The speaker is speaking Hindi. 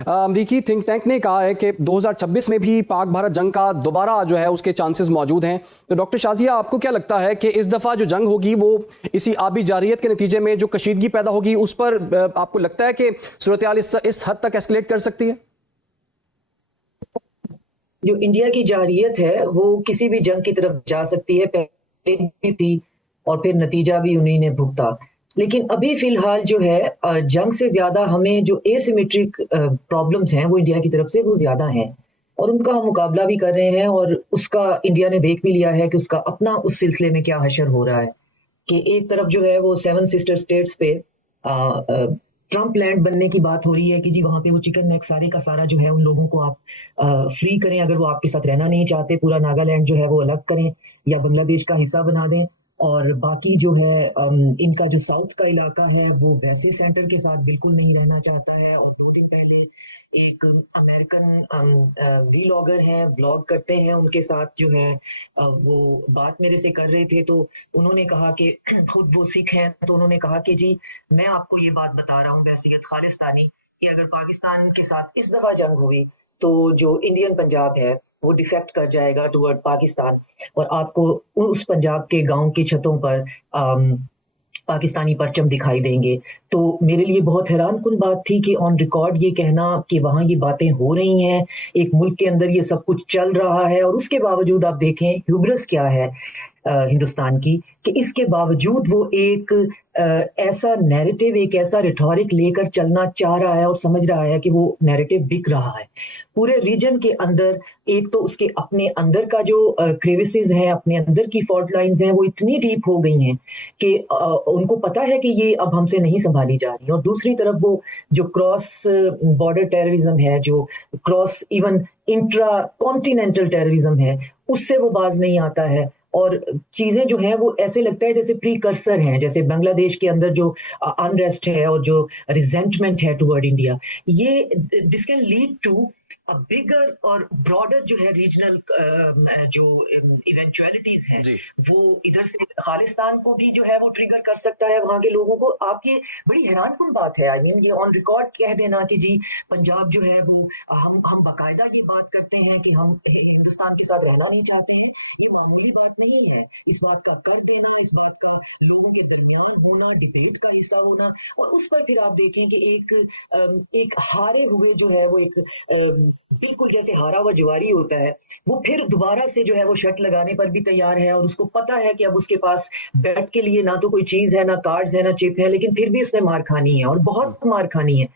अमरीकी थिंक टैंक ने कहा है कि 2026 में भी पाक भारत जंग का दोबारा जो है उसके चांसेस मौजूद हैं। तो डॉक्टर शाजिया, आपको क्या लगता है कि इस दफ़ा जो जंग होगी वो इसी आबी जारियत के नतीजे में जो कशीदगी पैदा होगी उस पर आपको लगता है कि सूरत हाल इस हद तक एस्केलेट कर सकती है? जो इंडिया की जारहियत है वो किसी भी जंग की तरफ जा सकती है, पहले भी थी और फिर नतीजा भी उन्हीं ने भुगता। लेकिन अभी फिलहाल जो है जंग से ज्यादा हमें जो एसिमेट्रिक प्रॉब्लम्स हैं वो इंडिया की तरफ से वो ज्यादा हैं और उनका हम मुकाबला भी कर रहे हैं और उसका इंडिया ने देख भी लिया है कि उसका अपना उस सिलसिले में क्या हशर हो रहा है कि एक तरफ जो है वो सेवन सिस्टर स्टेट्स पे ट्रम्प लैंड बनने की बात हो रही है कि जी वहां पे वो चिकन नेक सारे का सारा जो है उन लोगों को आप फ्री करें, अगर वो आपके साथ रहना नहीं चाहते पूरा नागालैंड जो है वो अलग करें या बांग्लादेश का हिस्सा बना दें। और बाकी जो है इनका जो साउथ का इलाका है वो वैसे सेंटर के साथ बिल्कुल नहीं रहना चाहता है। और 2 दिन पहले एक अमेरिकन व्लॉगर हैं, ब्लॉग करते हैं, उनके साथ जो है वो बात मेरे से कर रहे थे तो उन्होंने कहा कि खुद वो सिख हैं तो उन्होंने कहा कि जी मैं आपको ये बात बता रहा हूँ बहसीयत खालिस्तानी कि अगर पाकिस्तान के साथ इस दफा जंग हुई तो जो इंडियन पंजाब है वो डिफेक्ट कर जाएगा टुवर्ड पाकिस्तान और आपको उस पंजाब के गांव की छतों पर पाकिस्तानी परचम दिखाई देंगे। तो मेरे लिए बहुत हैरानकुन बात थी कि ऑन रिकॉर्ड ये कहना कि वहां ये बातें हो रही हैं, एक मुल्क के अंदर ये सब कुछ चल रहा है और उसके बावजूद आप देखें ह्यूब्रिस क्या है हिंदुस्तान की कि इसके बावजूद वो एक ऐसा नैरेटिव, एक ऐसा रिटोरिक लेकर चलना चाह रहा है और समझ रहा है कि वो नैरेटिव बिक रहा है पूरे रीजन के अंदर। एक तो उसके अपने अंदर का जो क्रेविसेस हैं, अपने अंदर की फॉल्ट लाइंस हैं वो इतनी डीप हो गई हैं कि उनको पता है कि ये अब हमसे नहीं संभाली जा रही। और दूसरी तरफ वो जो क्रॉस बॉर्डर टेररिज्म है, जो cross even intra continental terrorism है, उससे वो बाज नहीं आता है। और चीजें जो हैं वो ऐसे लगता है जैसे प्रीकर्सर हैं, जैसे बांग्लादेश के अंदर जो अनरेस्ट है और जो रिजेंटमेंट है टुवर्ड इंडिया, ये this can lead to a bigger और ब्रॉडर जो है रीजनल जो इवेंचुअलिटीज हैं वो इधर से खालिस्तान को भी जो है वो ट्रिगर कर सकता है वहां के लोगों को। आप ये बड़ी हैरानकुन बात है, आई मीन ये ऑन रिकॉर्ड कह देना कि जी पंजाब जो है वो हम बाकायदा ये बात करते हैं कि हम हिंदुस्तान के साथ रहना नहीं चाहते हैं, ये मामूली बात नहीं है। इस बात का कर देना, इस बात का लोगों के दरमियान होना, डिबेट का हिस्सा होना और उस पर फिर आप देखें कि एक हारे हुए जो है वो एक बिल्कुल जैसे हारा हुआ जुआरी होता है वो फिर दोबारा से जो है वो शर्ट लगाने पर भी तैयार है और उसको पता है कि अब उसके पास बैट के लिए ना तो कोई चीज है, ना कार्ड्स है, ना चिप है, लेकिन फिर भी उसने मार खानी है और बहुत मार खानी है।